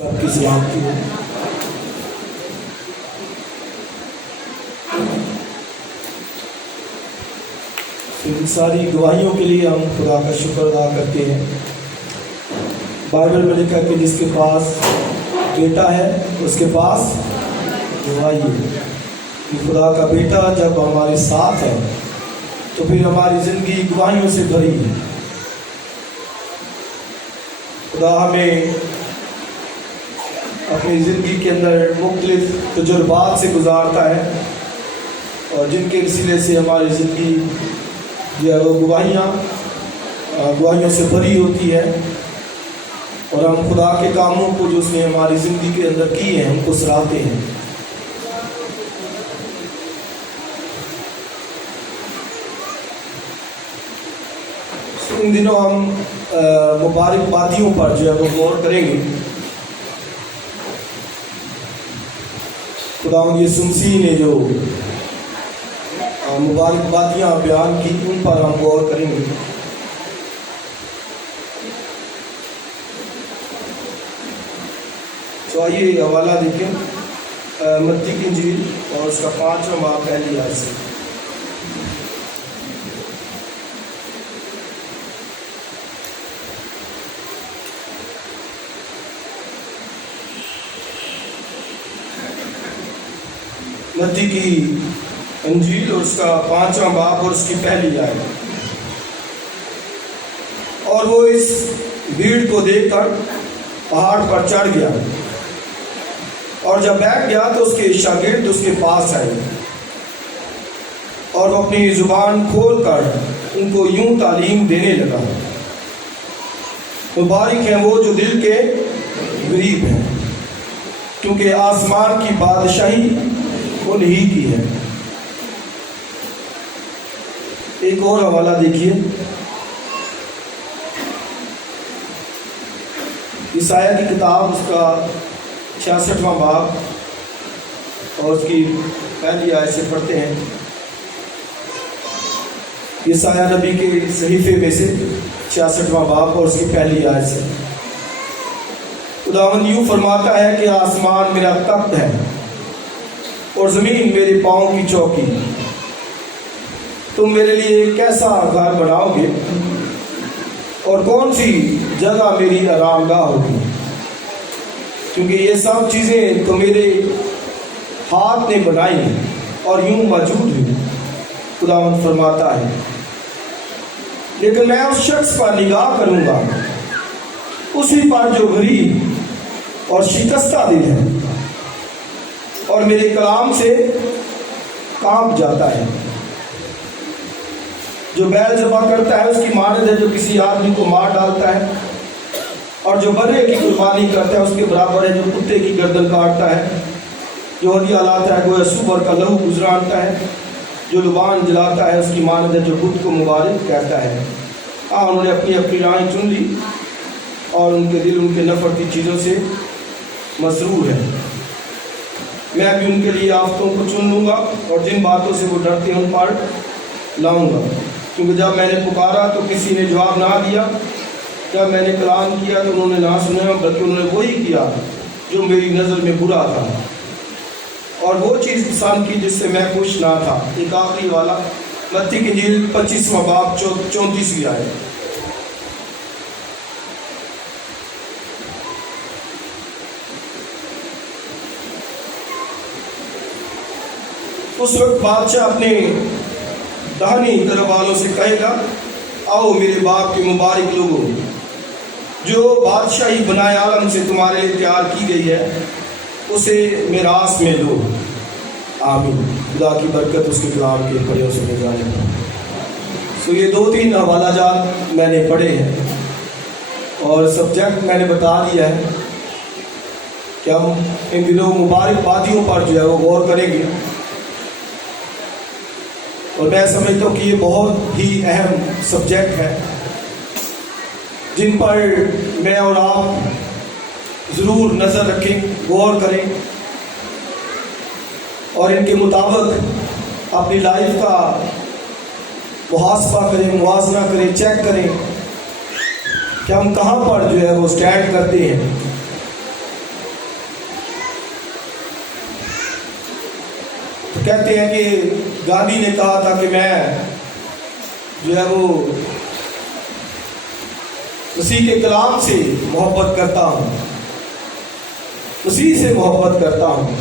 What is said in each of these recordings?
سب کی سلامتی ہو۔ ان ساری گواہیوں کے لیے ہم خدا کا شکر ادا کرتے ہیں۔ بائبل میں لکھا کہ جس کے پاس بیٹا ہے اس کے پاس گواہی ہے۔ کہ خدا کا بیٹا جب ہمارے ساتھ ہے تو پھر ہماری زندگی گواہیوں سے بھری ہے۔ خدا ہمیں اپنی زندگی کے اندر مختلف تجربات سے گزارتا ہے اور جن کے وسیلے سے ہماری زندگی جو ہے وہ گواہیوں سے بھری ہوتی ہے اور ہم خدا کے کاموں کو جو اس نے ہماری زندگی کے اندر کیے ہیں ان کو سراہتے ہیں۔ ان دنوں ہم مبارک بادیوں پر جو ہے وہ غور کریں گے۔ خداوند یسوع مسیح نے جو مبارک بادیاں بیان کی ان پر ہم غور کریں گے۔ تو آئیے حوالہ دیکھیں متی کی انجیل اور اس کا 5واں باب پہلی آیت سے۔ متی کی انجیل اور اس کا 5واں باب اور اس کی پہلی آیت۔ اور وہ اس بھیڑ کو دیکھ کر پہاڑ پر چڑھ گیا اور جب بیٹھ گیا تو اس کے شاگرد اس کے پاس آئے اور وہ اپنی زبان کھول کر ان کو یوں تعلیم دینے لگا: مبارک ہیں وہ جو دل کے غریب ہیں، کیونکہ آسمان کی بادشاہی انہی کی ہے۔ ایک اور حوالہ دیکھیے، عیسائیاہ کی کتاب اس کا 66واں باب اور اس کی پہلی آیت سے پڑھتے ہیں۔ عیسائیاہ نبی کے صحیفے میں سے 66واں باب اور اس کی پہلی آیت سے۔ خداوند یوں فرماتا ہے کہ آسمان میرا تخت ہے اور زمین میرے پاؤں کی چوکی۔ تم میرے لیے کیسا گھر بناؤ گے اور کون سی جگہ میری آرام گاہ ہوگی؟ کیونکہ یہ سب چیزیں تو میرے ہاتھ نے بنائی ہیں اور یوں موجود ہیں، خداوند فرماتا ہے۔ لیکن میں اس شخص پر نگاہ کروں گا، اسی پر جو غریب اور شکستہ دل ہے اور میرے کلام سے کانپ جاتا ہے۔ جو بیل ذبح کرتا ہے اس کی مانند ہے جو کسی آدمی کو مار ڈالتا ہے، اور جو برے کی قربانی کرتا ہے اس کے برابر ہے جو کتے کی گردن کاٹتا ہے۔ جو ہدیہ لاتا ہے گویا سور کا لہو گزرانتا ہے، جو لبان جلاتا ہے اس کی مانند ہے جو بت کو مبارک کہتا ہے۔ انہوں نے اپنی اپنی راہیں چن لی اور ان کے دل ان کے نفرتی چیزوں سے مسرور ہے۔ میں بھی ان کے لیے آفتوں کو چن لوں گا اور جن باتوں سے وہ ڈرتے ہیں ان پر لاؤں گا۔ کیونکہ جب میں نے پکارا تو کسی نے جواب نہ دیا، جب میں نے کلام کیا تو انہوں نے نہ سنا، بلکہ انہوں نے وہی کیا جو میری نظر میں برا تھا اور وہ چیز پسند کی جس سے میں خوش نہ تھا۔ ایک آخری والا متی کی انجیل 25واں باب 34ویں آیت۔ اس وقت بادشاہ اپنے دہنی طرف والوں سے کہے گا: آؤ میرے باپ کے مبارک لوگوں، جو بادشاہی بنائے عالم سے تمہارے لیے تیار کی گئی ہے، اسے میراث میں لو۔ آمین۔ خدا کی برکت اس کے کلام کے پڑھے سنے جانے پر۔ یہ 2-3 حوالہ جات میں نے پڑھے ہیں اور سبجیکٹ میں نے بتا دیا ہے کہ ہم ان دنوں مبارک بادیوں پر جو ہے وہ غور کریں گے، اور میں سمجھتا ہوں کہ یہ بہت ہی اہم سبجیکٹ ہے جن پر میں اور آپ ضرور نظر رکھیں، غور کریں اور ان کے مطابق اپنی لائف کا محاسبہ کریں، موازنہ کریں، چیک کریں کہ ہم کہاں پر جو ہے وہ سٹینڈ کرتے ہیں کہتے ہیں کہ گاندھی نے کہا تھا کہ میں جو ہے وہ مسیح کے کلام سے محبت کرتا ہوں، مسیح سے محبت کرتا ہوں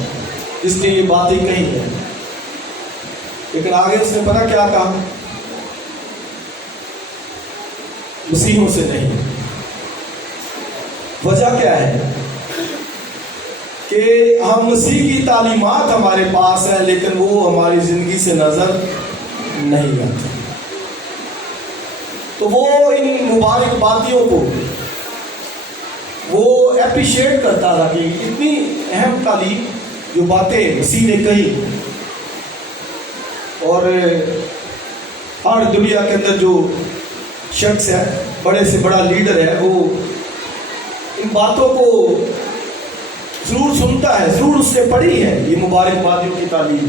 جس نے یہ باتیں کہی ہیں. لیکن آگے اس نے پتہ کیا کہا؟ مسیحوں سے نہیں. وجہ کیا ہے؟ کہ ہم مسیح کی تعلیمات ہمارے پاس ہیں لیکن وہ ہماری زندگی سے نظر نہیں آتی. تو وہ ان مبارک باتیوں کو وہ اپریشیٹ کرتا تھا کہ اتنی اہم تعلیم جو باتیں مسیح نے کہی، اور ہر دنیا کے اندر جو شخص ہے، بڑے سے بڑا لیڈر ہے، وہ ان باتوں کو ضرور سنتا ہے، ضرور اس نے پڑھی ہے یہ مبارک باتیوں کی تعلیم.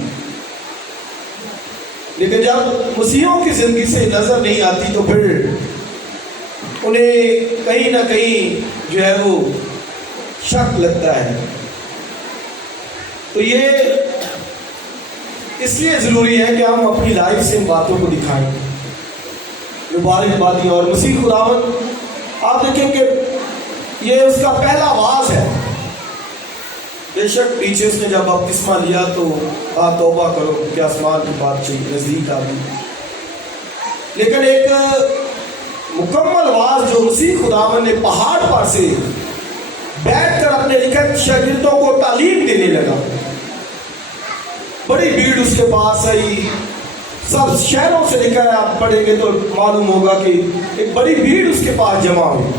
لیکن جب مسیحوں کی زندگی سے نظر نہیں آتی تو پھر انہیں کہیں نہ کہیں جو ہے وہ شک لگتا ہے. تو یہ اس لیے ضروری ہے کہ ہم اپنی لائف سے ان باتوں کو دکھائیں، مبارک باتیں. اور مسیح خداوند آپ دیکھیں کہ یہ اس کا پہلا آواز ہے. بے شک پیچھے اس نے جب بپتسمہ لیا تو کہا توبہ کرو کہ آسمان کی بات نزدیک آ گئی. لیکن ایک مکمل آواز جو مسیح خداوند نے پہاڑ پر سے بیٹھ کر اپنے نکٹ شاگردوں کو تعلیم دینے لگا، بڑی بھیڑ اس کے پاس آئی. سب شہروں سے لے کر آپ پڑھیں گے تو معلوم ہوگا کہ ایک بڑی بھیڑ اس کے پاس جمع ہوئی.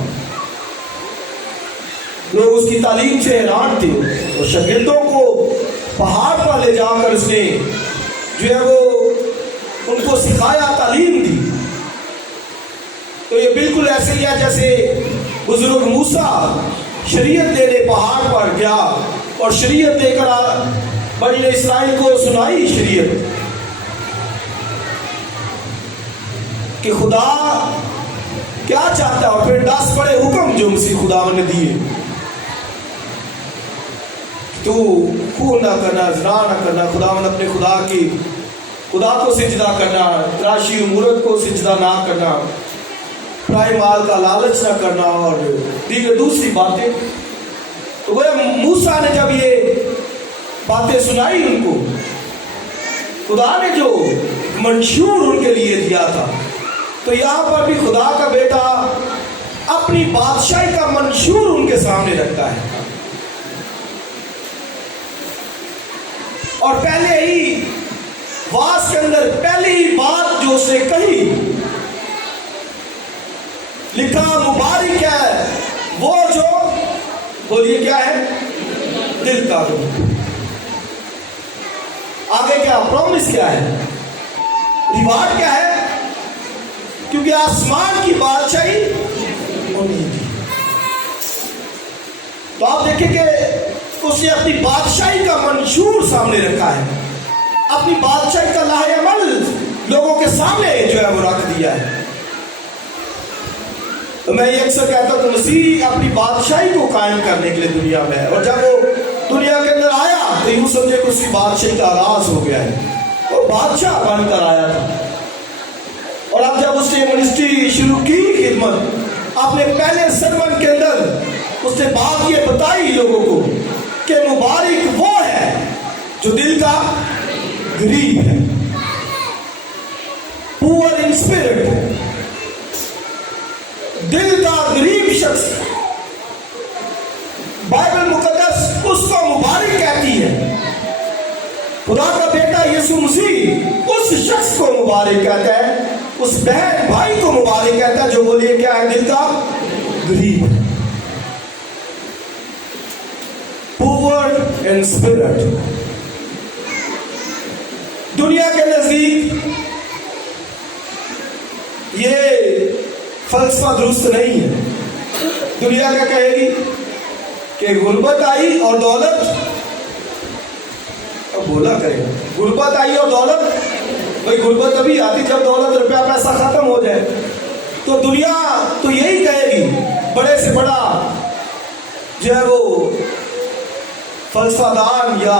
لوگ اس کی تعلیم سے حیران تھے. اور شاگردوں کو پہاڑ پر لے جا کر اس نے جو ہے وہ ان کو سکھایا، تعلیم دی. تو یہ بالکل ایسے ہی ہے جیسے بزرگ موسیٰ شریعت لینے پہاڑ پر گیا اور شریعت لے کر بنی اسرائیل کو سنائی شریعت کہ خدا کیا چاہتا ہے، اور پھر 10 بڑے حکم جو مسیح خداوند نے دیے. تو خون نہ کرنا، زنا نہ کرنا، خداوند اپنے خدا کو سجدہ کرنا، تراشی مورت کو سجدہ نہ کرنا، پرائے مال کا لالچ نہ کرنا، اور دیگر دوسری باتیں. تو وہ موسیٰ نے جب یہ باتیں سنائی ان کو، خدا نے جو منشور ان کے لیے دیا تھا، تو یہاں پر بھی خدا کا بیٹا اپنی بادشاہی کا منشور ان کے سامنے رکھتا ہے. اور پہلے ہی واس کے اندر پہلی ہی بات جو اس نے کہی، لکھا مبارک ہے وہ جو، بولیے کیا ہے، دل کا رو. آگے کیا پرومس کیا ہے، ریوارڈ کیا ہے، کیونکہ آسمان کی بادشاہی انہیں کی. تو آپ دیکھیں کہ اس نے اپنی بادشاہی کا منشور سامنے رکھا ہے، اپنی بادشاہی کا لاہ عمل لوگوں کے سامنے جو ہے وہ رکھ دیا ہے. تو میں یہ اکثر کہتا ہوں کہ مسیح اپنی بادشاہی کو قائم کرنے کے لیے دنیا میں ہے، اور جب وہ دنیا کے اندر آیا تو یوں سمجھے کہ اس کی بادشاہی کا آغاز ہو گیا ہے. وہ بادشاہ بن کر آیا تھا، اور اب جب اس نے منسٹری شروع کی خدمت، اپنے پہلے سرمن کے اندر اس نے بات یہ بتائی لوگوں کو کہ مبارک وہ ہے جو دل کا غریب ہے، پور ان اسپرٹ، دل کا غریب شخص. بائبل مقدس اس کو مبارک کہتی ہے. خدا کا بیٹا یسوع مسیح اس شخص کو مبارک کہتا ہے، اس بہن بھائی کو مبارک کہتا ہے جو بولیے کیا ہے، دل کا غریب ہے، پور ان اسپرٹ. دنیا کے نزدیک یہ فلسفہ درست نہیں ہے. دنیا کیا کہے گی کہ غربت آئی اور دولت، اب بولا کرے گا غربت آئی اور دولت. بھائی غربت ابھی آتی جب دولت روپیہ پیسہ ختم ہو جائے. تو دنیا تو یہی کہے گی، بڑے سے بڑا جو ہے وہ فلسفہ دان یا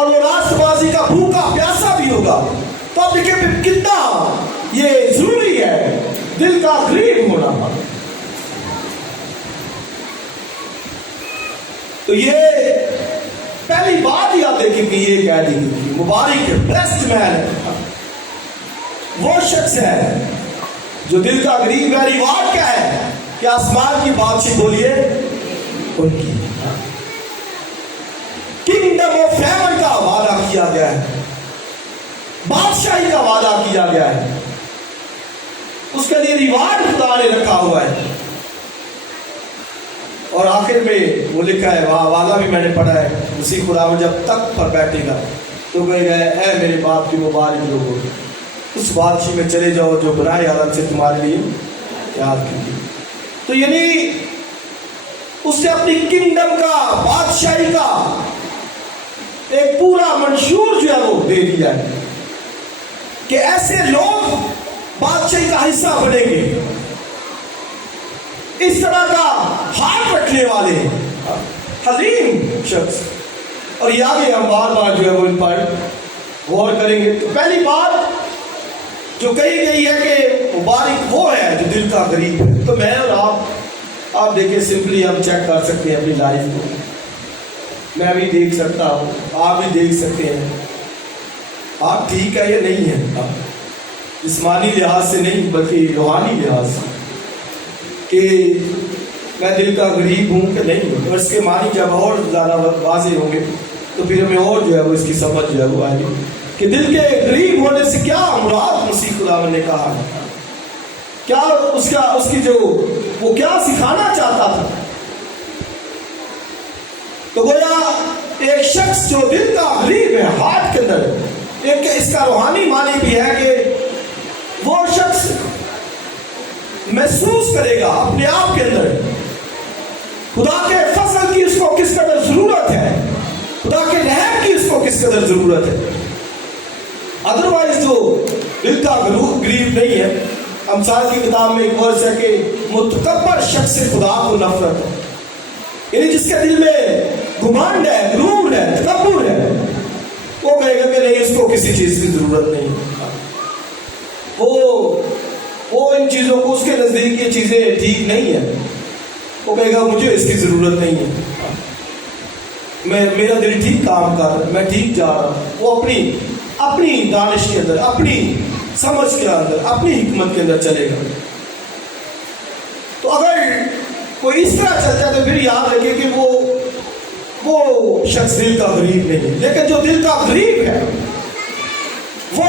اور وہ راست بازی کا بھوکا پیاسا بھی ہوگا. تو آپ دیکھیں پھر کتنا یہ ضروری ہے دل کا غریب ہونا. تو یہ پہلی بات ہی آپ دیکھیں کہ یہ کہہ دی گئی مبارک ہے، بلیسڈ مین ہے وہ شخص ہے جو دل کا غریب ہے. ریوارڈ کیا ہے کہ آسمان کی بادشاہی بولیے ان کی. کنگڈم آف ہیون کا وعدہ کیا گیا ہے، بادشاہی کا وعدہ کیا گیا ہے، اس کے لیے ریوارڈ خدا نے رکھا ہوا ہے. اور آخر میں وہ لکھا ہے وعدہ بھی میں نے پڑھا ہے، مسیح خدا جب تخت پر بیٹھے گا تو کہے گا اے میرے باپ کی مبارک لوگوں اس بادشاہی میں چلے جاؤ جو برائے عالم سے تمہارے لیے یاد کی. تو یعنی اس نے اپنی کنگڈم کا بادشاہی کا ایک پورا منشور جو ہے وہ دے دیا ہے کہ ایسے لوگ بادشاہی کا حصہ بنیں گے، اس طرح کا ہاتھ رکھنے والے حلیم شخص. اور یہ آگے ہم بار بار جو ہے وہ ان پر غور کریں گے. تو پہلی بات جو کہی گئی ہے کہ مبارک وہ ہے جو دل کا غریب ہے. تو میں اور آپ دیکھیں سمپلی ہم چیک کر سکتے ہیں اپنی لائف کو. میں بھی دیکھ سکتا ہوں، آپ بھی دیکھ سکتے ہیں آپ ٹھیک ہے یا نہیں ہے، جسمانی لحاظ سے نہیں بلکہ روحانی لحاظ سے کہ میں دل کا غریب ہوں کہ نہیں ہوں. اور اس کے معنی جب اور زیادہ واضح ہوں گے تو پھر ہمیں اور جو ہے وہ اس کی سمجھ جو ہے وہ آئے گی کہ دل کے غریب ہونے سے کیا مراد مسیح خدا نے کہا ہے، کیا اس کی جو وہ کیا سکھانا چاہتا تھا. تو گویا ایک شخص جو دل کا غریب ہے ہاتھ کے اندر، ایک اس کا روحانی معنی بھی ہے کہ وہ شخص محسوس کرے گا اپنے آپ کے اندر خدا کے فضل کی اس کو کس قدر ضرورت ہے، خدا کے رحم کی اس کو کس قدر ضرورت ہے. ادروائز جو دل کا غریب نہیں ہے، امثال کی کتاب میں ایک ورس ہے کہ متکبر شخص سے خدا کو نفرت ہے. یعنی جس کے دل میں گھمنڈ ہے، غرور ہے، تکبر ہے، وہ کہے گا کہ نہیں اس کو کسی چیز کی ضرورت نہیں. وہ ان چیزوں کو اس کے نزدیک یہ چیزیں ٹھیک نہیں ہیں، وہ کہے گا مجھے اس کی ضرورت نہیں ہے، میرا دل ٹھیک کام کر رہا ہے، میں ٹھیک جا رہا ہوں. وہ اپنی دانش کے اندر، اپنی سمجھ کے اندر، اپنی حکمت کے اندر چلے گا. تو اگر کوئی اس طرح چل جائے تو پھر یاد رکھے کہ وہ شخص دل کا غریب نہیں ہے. لیکن جو دل کا غریب ہے وہ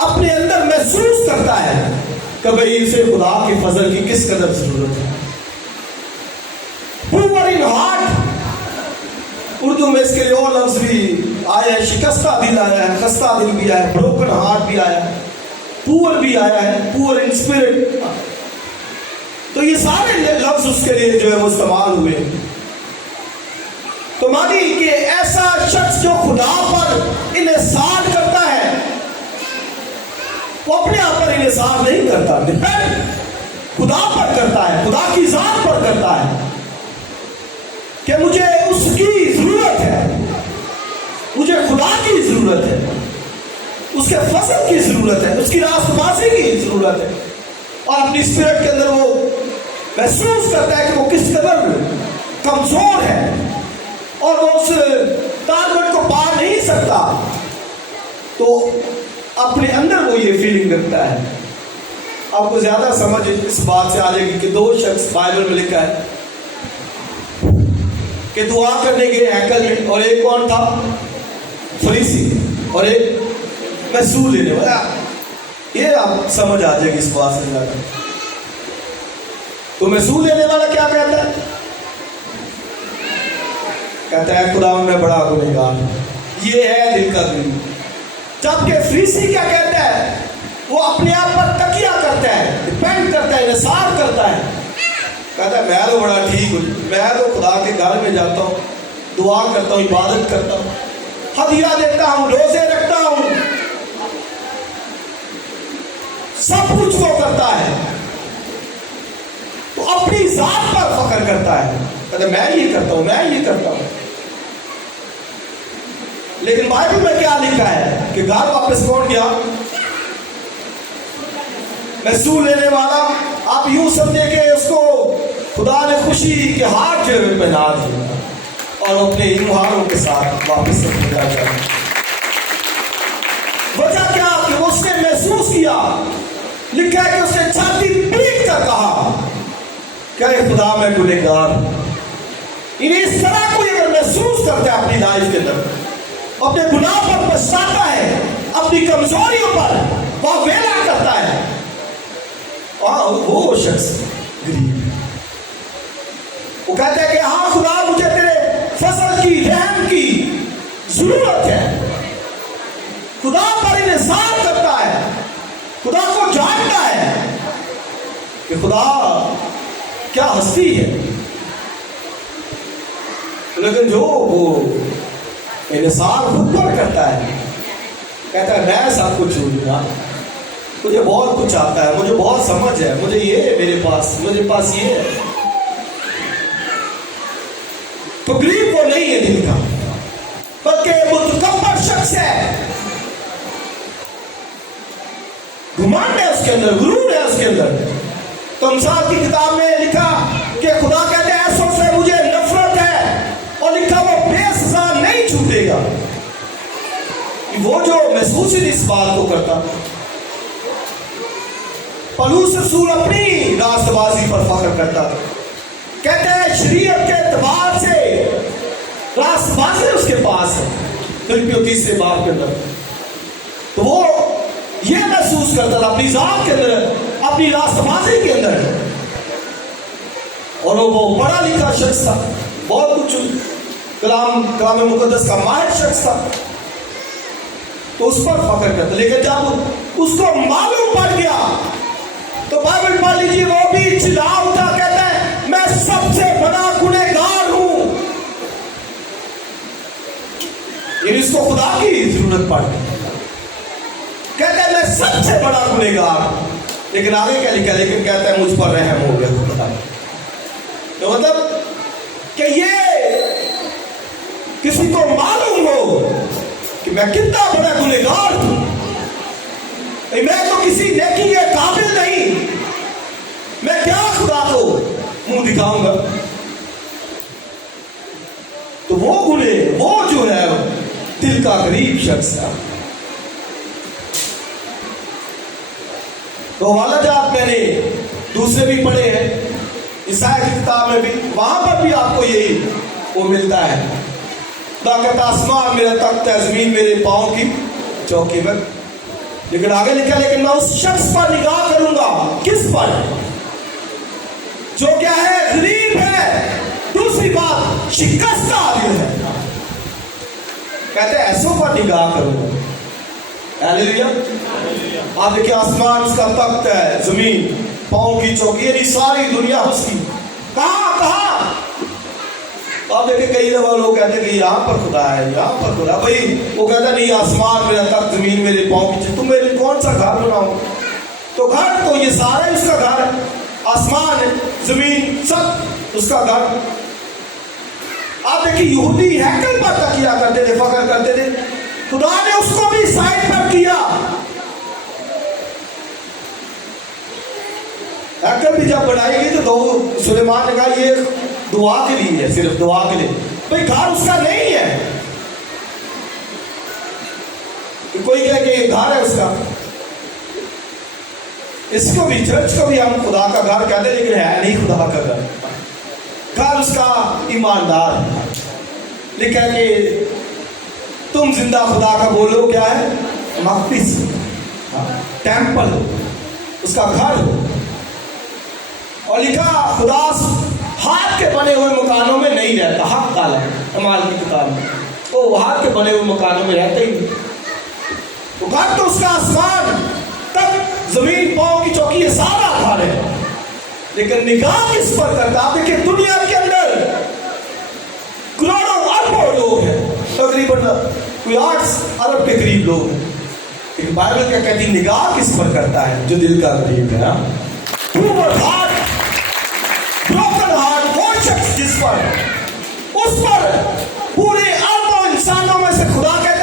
اپنے اندر محسوس کرتا ہے کہ بھئی اسے خدا کے فضل کی کس قدر ضرورت ہے. پور ان ہارٹ، اردو میں اس کے لیے اور لفظ بھی آیا ہے، شکستہ دل آیا ہے، خستہ دل بھی آیا ہے، بروکن ہارٹ بھی آیا ہے، پور بھی آیا ہے، پور ان اسپرٹ. تو یہ سارے لفظ اس کے لیے جو ہے وہ استعمال ہوئے. تو مانی کہ ایسا شخص جو خدا پر انحصار کرتا ہے وہ اپنے آپ پر انحصار نہیں کرتا، ڈیپینڈ خدا پر کرتا ہے، خدا کی ذات پر کرتا ہے کہ مجھے اس کی ضرورت ہے، مجھے خدا کی ضرورت ہے، اس کے فضل کی ضرورت ہے، اس کی راست بازی کی ضرورت ہے. اور اپنی اسپرٹ کے اندر وہ محسوس کرتا ہے کہ وہ کس قدر کمزور ہے اور وہ اس ٹارگٹ کو پا نہیں سکتا. تو اپنے اندر وہ یہ فیلنگ رکھتا ہے. آپ کو زیادہ سمجھ اس بات سے آ جائے گی کہ دو شخص بائبل میں لکھا ہے کہ دعا کرنے گئے ہیکل میں، اور ایک کون تھا؟ فریسی، اور ایک محصول لینے والا. یہ آپ سمجھ آ جائے گی اس بات سے زیادہ. تو محصول لینے والا کیا کہتا ہے؟ کہتا ہے خدا میں بڑا گنہگار. یہ ہے دل کا غریب. جبکہ فریسی کیا کہتا ہے؟ وہ اپنے آپ پر تکیہ کرتا ہے، ڈیپینڈ کرتا ہے، انحصار کرتا ہے. کہتا ہے میں تو بڑا ٹھیک ہوں، میں تو خدا کے گھر میں جاتا ہوں، دعا کرتا ہوں، عبادت کرتا ہوں، ہدیہ دیتا ہوں، روزے رکھتا ہوں، سب کچھ وہ کرتا ہے. تو اپنی ذات پر فخر کرتا ہے، کہتا ہے میں یہ کرتا ہوں، میں یہ کرتا ہوں. لیکن بائبل میں کیا لکھا ہے کہ گھر واپس کون گیا؟ محصول لینے والا. آپ یوں سمجھے کہ اس کو خدا نے خوشی کے ہاتھ جو ہے پہنا دیا اور اپنے ہاروں کے ساتھ واپس بھیجا جائے. وجہ کیا کہ اس نے محسوس کیا، لکھا ہے کہ اس نے چھاتی پیٹ کر کہا کہ اے خدا میں گنہگار. اس طرح کوئی اگر محسوس کرتا ہے اپنی لائف کے اندر، اپنے گناہ پر پچھتاتا ہے، اپنی کمزوریوں پر واویلا کرتا ہے، اور وہ شخص غریب ہے. وہ کہتا ہے کہ ہاں خدا مجھے تیرے فضل کی، رحم کی ضرورت ہے. خدا پر انحصار کرتا ہے، خدا کو جانتا ہے کہ خدا کیا ہستی ہے. لیکن جو وہ انحصار خود پر کرتا ہے، کہتا ہے میں سب کچھ چھوڑ دوں، مجھے بہت کچھ آتا ہے، مجھے بہت سمجھ ہے، مجھے یہ ہے، میرے پاس یہ ہے. تو غریب وہ نہیں ہے دل کا، بلکہ متکبر شخص ہے. گھمنڈ ہے اس کے اندر، غرور ہے اس کے اندر. تو امثال کی کتاب میں لکھا کہ خدا کہتے ہیں ایسوں سے مجھے نفرت ہے، اور لکھا وہ بے سزا نہیں چھوٹے گا. وہ جو محسوس ہی اس بات کو کرتا. پولس رسول اپنی راست بازی پر فخر کرتا تھا. کہتے ہیں شریعت کے اعتبار سے راست بازی اس کے پاس ہے. فلپیوں 3 باب کے اندر تو وہ یہ محسوس کرتا تھا اپنی ذات کے اندر، اپنی راست بازی کے اندر. اور وہ پڑھا لکھا شخص تھا، بہت کچھ کلام مقدس کا ماہر شخص تھا، تو اس پر فخر کرتا. لیکن جب اس کو معلوم پڑ گیا تو بائبل پڑھ لیجیے، وہ بھی چلا اٹھا، کہتا ہے میں سب سے بڑا گنہگار ہوں. یعنی اس کو خدا کی ضرورت پڑ گئی. کہتا ہے میں سب سے بڑا گنہگار. لیکن آگے کیا لکھا؟ لیکن کہتا ہے مجھ پر رحم ہو گیا خدا. تو مطلب کہ یہ کسی کو معلوم ہو کہ میں کتنا بڑا گنہگار ہوں، میں تو کسی نیکی کے قابل نہیں، میں کیا خدا کو منہ دکھاؤں گا. تو وہ جو ہے دل کا غریب شخص ہے. تو حوالہ جات میں نے دوسرے بھی پڑھے ہیں، عیسائی کی کتاب میں بھی، وہاں پر بھی آپ کو یہی وہ ملتا ہے. خدا کہتا آسمان میرا تخت ہے، زمین میرے پاؤں کی چوکی میں. لیکن آگے لکھا لیکن میں اس شخص پر نگاہ کروں گا. کس پر؟ جو کیا ہے؟ غریب ہے. دوسری بات شکستہ دل ہے. کہتے ہیں ایسوں پر نگاہ کروں گا. ہیلیلویا. آپ دیکھیں آسمان اس کا تخت ہے، زمین پاؤں کی چوکی، یعنی ساری دنیا اس کی. کہاں؟ آپ دیکھیں کئی دفعہ لوگ کہتے ہیں کہ یہاں پر خدا ہے، یہاں پر خدا. بھائی وہ کہتا نہیں آسمان میرا تخت، زمین میرے پاؤں کی چوکی. تم میرے کون سا گھر بناؤ؟ تو گھر تو یہ سارا اس کا گھر ہے، آسمان ہے، زمین سب اس کا گھر. آپ دیکھیں یہودی ہیکل پر تکیہ کرتے تھے، فخر کرتے تھے. خدا نے اس کو بھی سائڈ پر کیا. ہیکل بھی جب بنائی گئی تو سلیمان نے کہا یہ دعا کے لیے ہے، صرف دعا کے لیے. بھائی گھر اس کا نہیں ہے. کوئی کہے کہ یہ گھر ہے اس کا. اس کو بھی، چرچ کو بھی ہم خدا کا گھر کہتے ہیں، لیکن ہے نہیں خدا کا گھر. گھر اس کا ایماندار ہے. لکھا ہے کہ تم زندہ خدا کا بولو کیا ہے؟ مقدس، ٹیمپل، اس کا گھر. اور لکھا خدا ہاتھ کے بنے ہوئے مکانوں میں نہیں رہتا. حق قال ہے اعمال کی کتاب میں، وہ ہاتھ کے بنے ہوئے مکانوں میں رہتا ہی نہیں. تو گھر تو اس کا آسمان تک، زمین پاؤں کی چوکی، یہ سارا گھر ہے. لیکن نگاہ کس پر کرتا؟ آپ دیکھیں دنیا کے اندر کروڑوں اربوں لوگ ہیں، تقریباً کوئی 8 ارب کے قریب لوگ ہیں. لیکن بائبل کیا کہتی ہے؟ نگاہ کس پر کرتا ہے؟ جو دل کا غریب ہے. بروکن ہارٹ، وہ شخص جس پر، اس پر پورے اربوں انسانوں میں سے خدا کہتے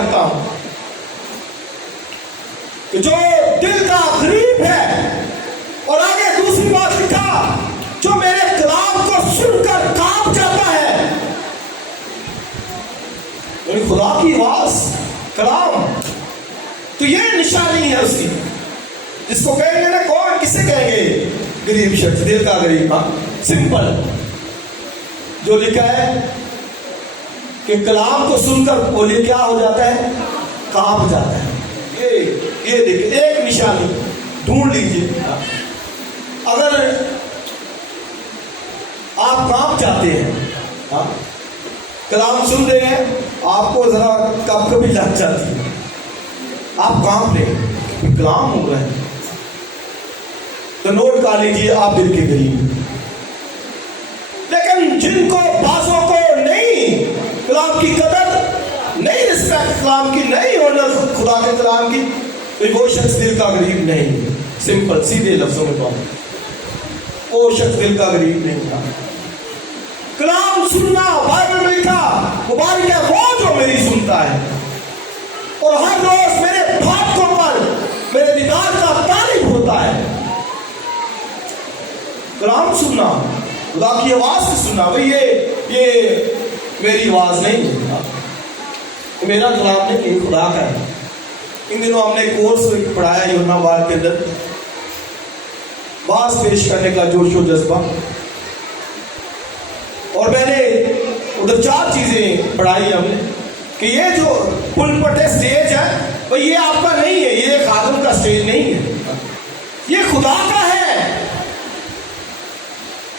کرتا ہوں کہ جو دل کا غریب ہے، اور آگے دوسری بات لکھا، جو میرے کلام کو سن کر کانپ جاتا ہے. یعنی خدا کی آواز، کلام، تو یہ نشانی ہے اس کی، جس کو کہیں گے نا کون، کسے کہیں گے؟ غریب شخص، دل کا غریب. ہاں سمپل. جو لکھا ہے کہ کلام کو سن کر بولیے کیا ہو جاتا ہے؟ کانپ جاتا ہے. یہ دیکھیں ایک نشانی ڈھونڈ لیجیے. اگر آپ کانپ جاتے ہیں، کلام سن رہے ہیں، آپ کو ذرا کب کبھی لگ جاتی ہے، آپ کانپ رہے ہیں، کلام ہو رہا ہے، تو نوٹ کر لیجیے آپ دل کے غریب. لیکن جن کو بعضوں کو نہیں کلام کی قدر، نہیں رسپیکٹ کلام کی، نہیں آنر خدا کے کلام کی، تو وہ شخص دل کا غریب نہیں. سمپل سیدھے لفظوں میں بات، وہ شخص دل کا غریب نہیں تھا. کلام سننا، بائبل میں لکھا، مبارک ہے وہ جو میری سنتا ہے اور ہر روز میرے پھاٹکوں پر میرے دیدار کا طالب ہوتا ہے. کلام سننا، خدا کی آواز سے سننا. بھئی یہ میری آواز نہیں ہے، میرا کلام نہیں، یہ خدا کا ہے. ان دنوں ہم نے کورس پڑھایا یوحنا بار کے اندر، باز پیش کرنے کا جوش و جذبہ، اور میں نے ادھر 4 چیزیں پڑھائی ہم نے کہ یہ جو پلپٹ اسٹیج ہے، بھئی یہ آپ کا نہیں ہے، یہ خادم کا اسٹیج نہیں ہے، یہ خدا کا ہے.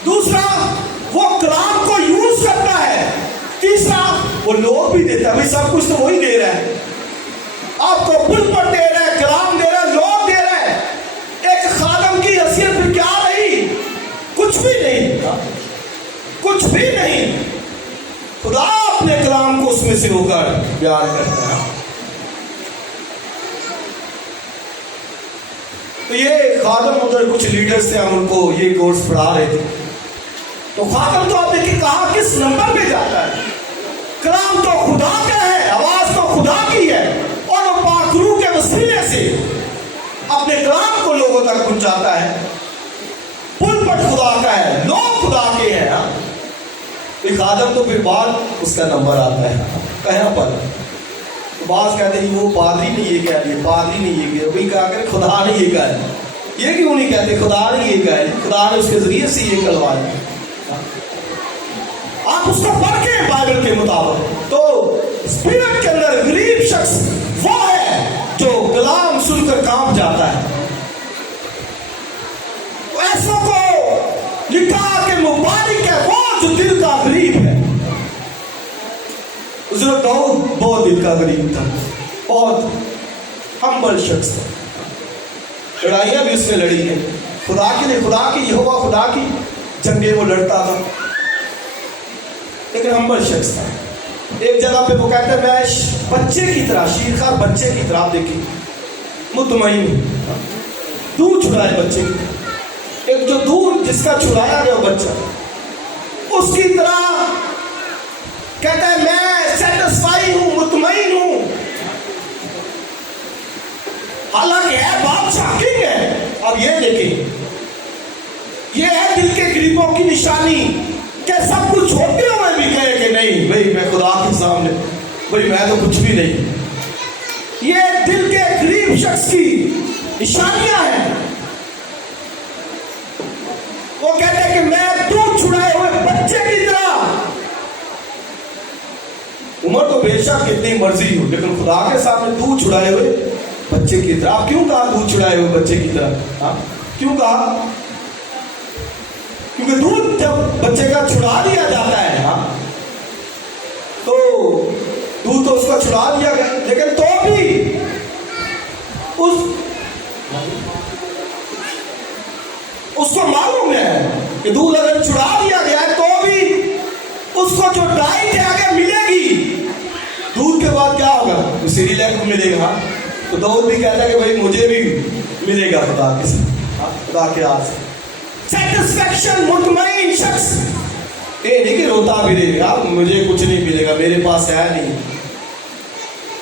دوسرا، وہ کلام کو یوز کرتا ہے. تیسرا، وہ لوگ بھی دیتا ہے. بھئی سب کچھ تو وہی دے رہا ہے، آپ کو پلپٹ دے رہا ہے، کلام دے رہا ہے، لوگ دے رہا ہے. ایک خادم کی حیثیت پھر کیا رہی؟ کچھ بھی نہیں، کچھ بھی نہیں. خدا اپنے کلام کو اس میں سے ہو کر بیان کرتا ہے. تو یہ خادم ادھر کچھ لیڈرز تھے، ہم ان کو یہ کورس پڑھا رہے تھے. تو خادم تو آپ نے کہا کس نمبر پہ جاتا ہے؟ کلام تو خدا کا ہے، آواز تو خدا کی ہے، اور وہ پاک روح کے وسیلے سے اپنے کلام کو لوگوں تک پہنچاتا ہے. پلپٹ خدا کا ہے، لوگ خدا کے ہیں. خادم تو پھر بعد اس کا نمبر آتا ہے کہاں پر. تو بعض کہتے ہیں وہ پادری نے یہ کہہ دیا، پادری نے یہ کہا، وہی کہا کہ خدا نے یہ کہا ہے. یہ کیوں نہیں کہتے خدا نے یہ کہا ہے؟ خدا نے اس کے ذریعے سے یہ کہلوایا. آپ اس کو پڑھ کے بائبل کے مطابق، تو اسپرٹ کے اندر غریب شخص وہ ہے جو کلام سن کر کانپ جاتا ہے. ایسوں کو لکھا کہ مبارک ہے وہ جو دل کا غریب ہے. حضرت داؤد بہت دل کا غریب تھا، بہت ہمبل شخص تھا. لڑائیاں بھی اس نے لڑی ہیں خدا کے لیے، خدا کی یہوہ خدا کی جنگیں وہ لڑتا تھا، لیکن ہمبل شخص تھا. ایک جگہ پہ وہ کہتا ہے میں بچے کی طرح، شیرخوار بچے کی طرح، دیکھی مطمئن دودھ چھڑائے بچے کی، ایک جو دودھ جس کا چھڑایا گیا بچہ، اس کی طرح کہتا ہے میں سیٹسفائی ہوں، مطمئن ہوں. حالانکہ ہے بادشاہ، کنگ ہے. اب یہ دیکھیں، یہ ہے دل کے غریبوں کی نشانی کہ سب کچھ ہوتے ہوئے بھی کہے کہ نہیں بھائی میں خدا کے سامنے، بھائی میں تو کچھ بھی نہیں. یہ دل کے غریب شخص کی نشانیاں ہیں. وہ کہتے ہیں کہ میں دودھ چھڑائے ہوئے بچے کی طرح، عمر تو بے شک کتنی مرضی ہو، لیکن خدا کے سامنے دودھ چھڑائے ہوئے بچے کی طرح. آپ کیوں کہا دودھ چھڑائے ہوئے بچے کی طرح؟ کیوں کہا؟ کیونکہ دودھ جب بچے کا چھڑا دیا جاتا ہے تو دودھ تو اس کا چھڑا دیا گیا، لیکن تو بھی اس کو معلوم ہے کہ دودھ اگر چھڑا دیا گیا ہے تو بھی اس کو جو ڈائٹ ہے آگے ملے گی. دودھ کے بعد کیا ہوگا؟ سری لیک کو ملے گا. تو داؤد بھی کہتا ہے کہ بھائی مجھے بھی ملے گا خدا کے ساتھ، خدا کے ہاتھ سے. سیٹسفیکشن، مطمئن شخص یہ نہیں کہ روتا بھی رہے گا مجھے کچھ نہیں ملے گا، میرے پاس ہے نہیں.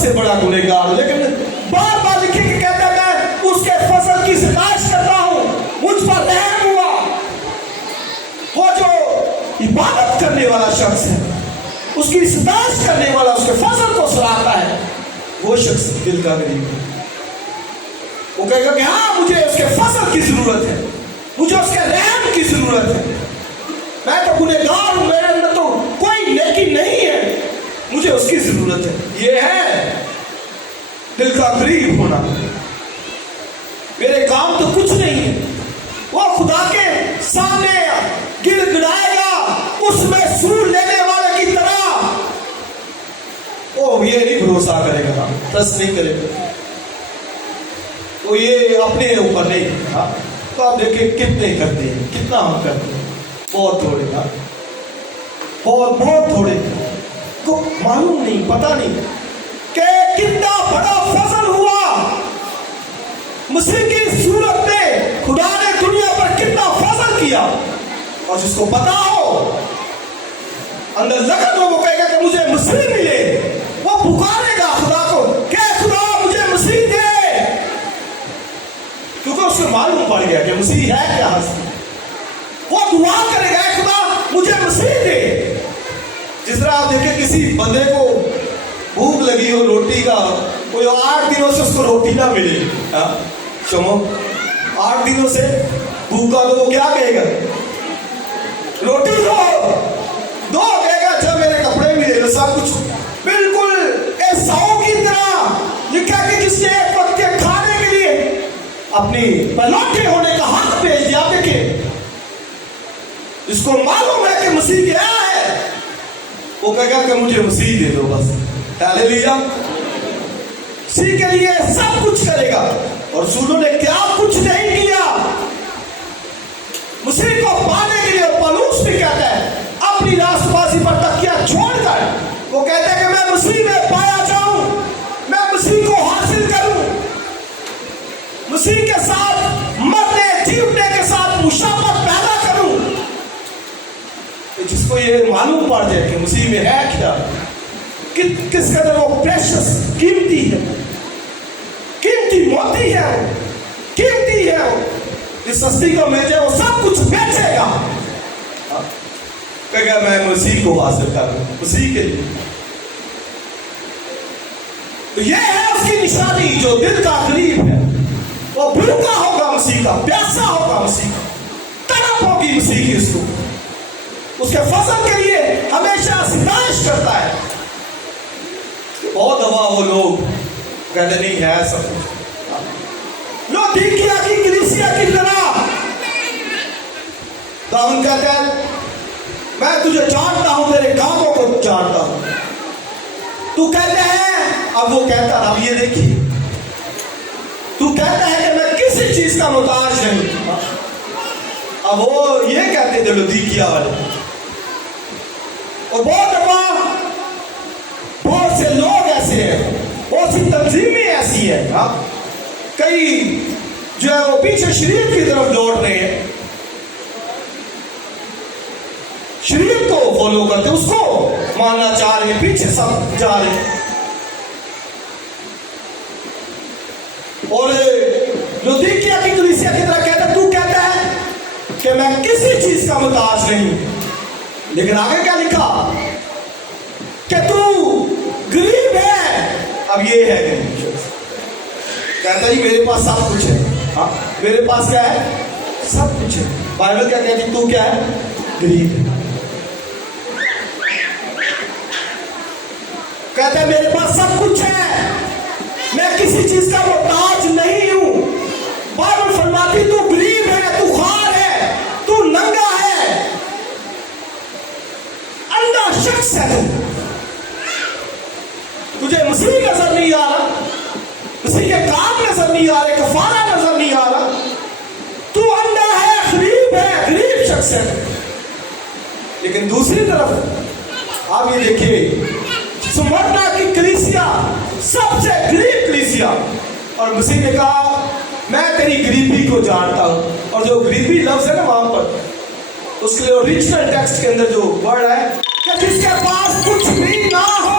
سے بڑا گنہگار ہوں، لیکن بار بار لکھے کہ کہتا ہے میں اس کے فضل کی ستائش کرتا ہوں، مجھ پر رحم ہوا۔ وہ جو عبادت کرنے والا شخص ہے، اس کی ستائش کرنے والا، اس کے فضل کو سراہتا ہے، وہ شخص دل کا غریب ہے۔ وہ کہے گا کہ ہاں مجھے اس کے فضل کی ضرورت ہے، مجھے اس کے رحم کی ضرورت ہے، میں تو گنہگار ہوں، میرے اندر تو کوئی نیکی نہیں ہے، مجھے اس کی ضرورت ہے۔ یہ ہے دل کا غریب ہونا۔ میرے کام تو کچھ نہیں ہے، وہ خدا کے سامنے گر گڑائے گا اس میں سور لینے والے کی طرح۔ وہ یہ نہیں بھروسہ کرے گا، ٹرسٹ نہیں کرے گا، وہ یہ اپنے اوپر نہیں۔ تو آپ دیکھیں کتنے کرتے ہیں، کتنا ہم کرتے ہیں، بہت تھوڑے، بہت تھوڑے کو معلوم نہیں، پتہ نہیں کہ کتنا بڑا فضل ہوا مسیح کی صورت میں، خدا نے دنیا پر کتنا فضل کیا۔ اور جس کو پتا ہو، اندر لگن ہو، وہ کہے گا کہ مجھے مسیح ملے، وہ پکارے گا خدا کو کہ خدا مجھے مسیح دے، کیونکہ اس کو معلوم پڑ گیا کہ مسیح ہے کیا ہستی۔ وہ دعا کرے گا خدا مجھے مسیح دے۔ جس طرح آپ دیکھیں کسی بندے کو بھوک لگی ہو روٹی کا، کوئی 8 دنوں سے اس کو روٹی نہ ملے، سمو 8 دنوں سے بھوکا، تو وہ کیا کہے گا؟ روٹی دو کہے گا، اچھا میرے کپڑے بھی دے دو، سب کچھ۔ بالکل ایساؤ کی طرح لکھا کہ جس نے ایک وقت کے کھانے کے لیے اپنی پلوٹے ہونے کا حق بھیج دیا۔ دیکھیں جس کو معلوم ہے کہ مسیح کیا ہے، وہ کہے گا کہ مجھے مسیح دے دو بس۔ ہاللیلویا۔ مسیح کے لیے سب کچھ کرے گا، اور رسولوں نے کیا کچھ نہیں کیا مسیح کو پانے کے لیے۔ پولس بھی کہتا ہے اپنی راست بازی پر تکیہ چھوڑ کر، وہ کہتا ہے کہ میں مسیح میں پایا جاؤں، میں مسیح کو حاصل کروں، مسیح کے ساتھ مرنے جیونے کے ساتھ مشابہت پیدا کروں۔ جس کو یہ معلوم پڑ جائے کہ مسیح میں ہے کیا، کس قدر وہ پریشس، قیمتی ہے، قیمتی موتی ہے، وہ قیمتی ہے، وہ جس ہستی کو مل جائے وہ سب کچھ بیچے گا، کہے گا میں مسیح کو حاصل کروں، مسیح کے لیے۔ تو یہ ہے اس کی نشانی، جو دل کا قریب ہے، وہ بھوکا ہوگا مسیح کا، پیاسا ہوگا مسیح کا، تڑپ ہوگی مسیح کی، اس کو اس کے فضل کے لیے ہمیشہ ستائش کرتا ہے۔ بہت دفعہ وہ لوگ کہتے نہیں ہے سب کچھ، لودیکیا کی کلیسیا کی طرح داؤد کہتا ہے میں تجھے جانتا ہوں، تیرے کاموں کو جانتا ہوں، تو کہتا ہے، اب وہ کہتا ہے، اب یہ دیکھیے، تو کہتا ہے کہ میں کسی چیز کا محتاج نہیں۔ اب وہ یہ کہتے تھے لودیکیا والے، اور بہت دفعہ بہت سے لوگ ایسے ہیں، بہت سی تنظیمیں ایسی ہیں، کئی جو ہے وہ پیچھے شریعت کی طرف لوٹ رہے ہیں، شریعت کو فالو کرتے، اس کو ماننا چاہ رہے ہیں، پیچھے سب جا رہے ہیں۔ اور لودیکیا کی کلیسیا کی طرح کہتا ہے، تو کہتا ہے کہ میں کسی چیز کا محتاج نہیں، لیکن آگے کیا لکھا کہ تو غریب ہے۔ اب یہ ہے غریب شخص، کہتا ہے میرے پاس سب کچھ ہے، میرے پاس کیا ہے؟ سب کچھ ہے۔ بائبل کیا کہتی ہے؟ تو کیا ہے؟ غریب ہے۔ کہتا ہے میرے پاس سب کچھ ہے، میں کسی چیز کا محتاج نہیں ہوں۔ بائبل فرماتی تو غریب ہے، تو خوار ہے، تو ننگا ہے، اندھا شخص ہے، تجھے مسیح نظر نہیں آ رہا، مسیح کے کام نظر نہیں آ رہے، کفارہ نظر نہیں آ رہا، تو اندھا ہے، غریب شخص ہے۔ لیکن دوسری طرف آپ یہ دیکھیے، سمرنا کی کلیسیا سب سے غریب کلیسیا، اور مسیح نے کہا میں تیری غریبی کو جانتا ہوں۔ اور جو غریبی لفظ ہے نا وہاں پر، اس کے لیے اوریجنل ٹیکسٹ کے اندر جو ورڈ ہے کہ جس کے پاس کچھ بھی نہ ہو،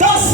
10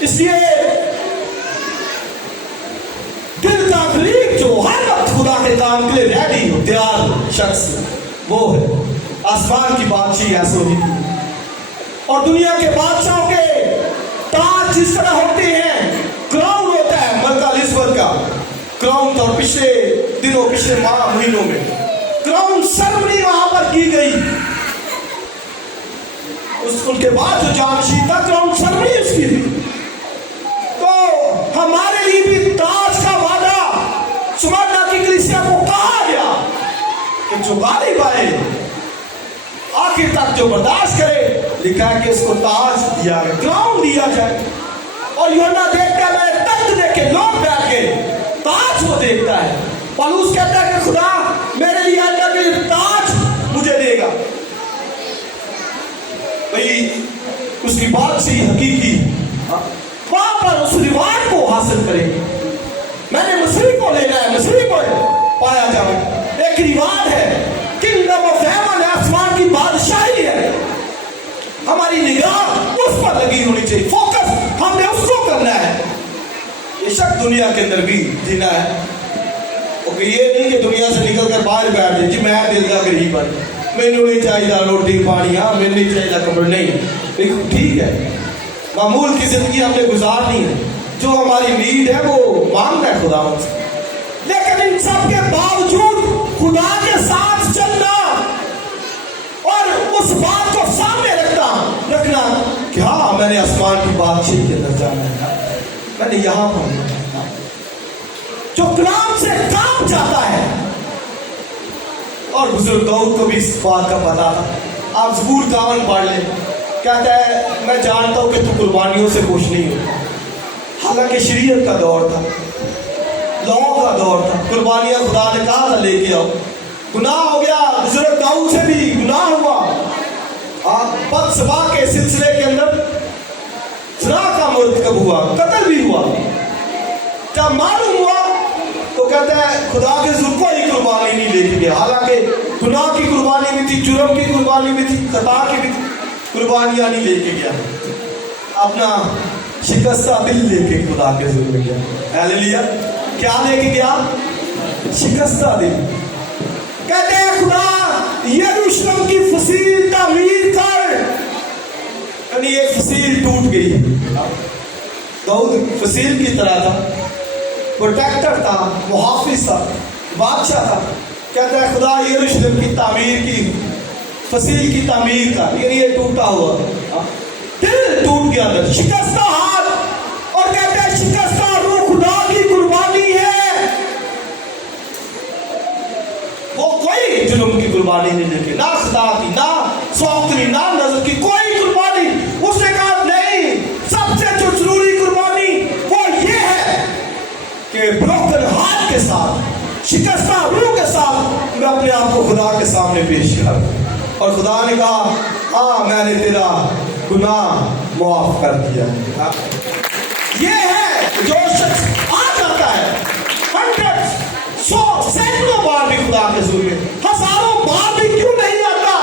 اس لیے دل کا قریب جو ہر وقت خدا کے کام کے لیے ریڈی ہو تیار شخص وہ ہے آسمان کی بادشاہی ایسے ہوتی ہے. اور دنیا کے بادشاہوں کے تاج جس طرح ہوتے ہیں کراؤن ہوتا ہے ملکہ الزبتھ کا کراؤن تھا. پچھلے دنوں پچھلے مہینوں میں کراؤن سرمنی وہاں پر کی گئی. ان کے بعد جو جانشین تھا کراؤن سرمنی اس کی تھی. تو ہمارے لیے بھی تاج کا وعدہ سمرنا کی کلیسیا کو کہا گیا کہ جو غالب آئے آخر تک جو برداشت کرے لکھا ہے کہ اس کو تاج دیا گیا کراؤن دیا جائے. اور یوحنا دیکھتا ہے میں تخت دیکھ کے لوگ بیٹھ کے تاج کو دیکھتا ہے. پالوس کہتا ہے کہ خدا میرے لیے اللہ کے لیے تاج مجھے دے گا. بھئی اس کی بات سی حقیقی وہاں پر اس ریوارڈ کو حاصل کریں گے. میں نے مسیح کو لینا ہے مسیح کو پایا جائے. ایک ریوارڈ ہے کنگڈم آف ہیون ہے آسمان کی بادشاہی ہے. ہماری نگاہ اس پر لگی ہونی چاہیے. فوکس ہم نے اس کو کرنا ہے. یہ شک دنیا کے اندر بھی جینا ہے. یہ نہیں کہ دنیا سے نکل کر باہر بیٹھ جائے جی میں دل کا غریب ہوں مینوں نہیں چاہیے روٹی پانی ہاں مینوں نہیں چاہیے کپڑے. نہیں ٹھیک ہے معمول کی زندگی ہم نے گزارنی ہے. جو ہماری نیڈ ہے وہ مانگنا ہے خدا سے. لیکن ان سب کے باوجود خدا کے ساتھ چلنا اور اس بات کو سامنے رکھنا کہ ہاں میں نے آسمان کی بادشاہی کے اندر جانا ہے. میں نے یہاں پر جو کلام سے کام چاہتا ہے. اور بزرگ داؤد کو بھی اس بات کا پتا تھا. آپ زبور 51 پڑھ لیں. کہتا ہے میں جانتا ہوں کہ تو قربانیوں سے خوش نہیں ہوتا. حالانکہ شریعت کا دور تھا لاء کا دور تھا. قربانیاں خدا نے کہا تھا لے کے آؤ. گناہ ہو گیا بزرگ داؤد سے بھی گناہ ہوا. بد سبا کے سلسلے کے اندر زنا کا مرتکب ہوا قتل بھی ہوا. جب معلوم ہوا تو کہتا ہے خدا کے حضور کوئی قربانی نہیں لے کے گیا. حالانکہ گناہ کی قربانی بھی تھی جرم کی قربانی بھی تھی خطا کی بھی تھی. قربانیاں نہیں لے کے گیا. اپنا شکستہ دل لے کے خدا کے حضور میں گیا. ہیلیلویا. کیا لے کے گیا؟ شکستہ دل. کہتے ہیں خدا یروشلم کی فصیل تعمیر کر. یعنی ایک فصیل ٹوٹ گئی. داؤد فصیل کی طرح تھا پروٹیکٹر تھا محافظ تھا بادشاہ تھا. کہتا ہے خدا یروشلم کی تعمیر کی فصیل کی تعمیر کا. یعنی یہ ٹوٹا ہوا دل ٹوٹ گیا اندر شکستہ ہاتھ. اور کہتے ہیں شکستہ روح خدا کی قربانی ہے. وہ کوئی ظلم کی قربانی نہیں لے کے نہ خدا کی نہ سوختنی نہ نظر کی کوئی قربانی. اس نے کہا نہیں سب سے جو ضروری قربانی وہ یہ ہے کہ بروکن ہارٹ کے ساتھ شکستہ روح کے ساتھ میں اپنے آپ کو خدا کے سامنے پیش کر. اور خدا نے کہا ہاں میں نے تیرا گناہ معاف کر دیا. یہ ہے جو شخص آ جاتا ہے 100 سینکڑوں بار بھی خدا کے حضور میں ہزاروں بار بھی کیوں نہیں آتا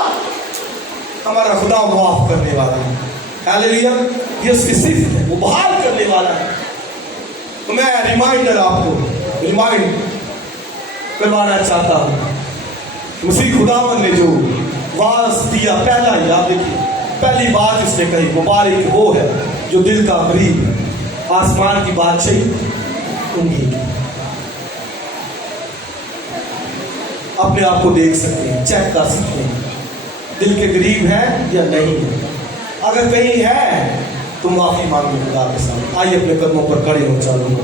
ہمارا خدا معاف کرنے والا ہے. ہیلیلویا. یہ اس کی صفت ہے وہ بحال کرنے والا ہے. تو میں ریمائنڈر آپ کو ریمائنڈ کروانا چاہتا ہوں. مسیح خداوند نے جو واز دیا پہلا ہی آپ دیکھیے پہلی بات اس نے کہی مبارک وہ ہے جو دل کا قریب ہے آسمان کی بادشاہی انہیں کی. اپنے آپ کو دیکھ سکتے ہیں چیک کر سکتے ہیں دل کے قریب ہے یا نہیں ہے. اگر کہیں ہے تو معافی مانگو خدا کے سامنے. آئیے اپنے قدموں پر کھڑے ہو چالوں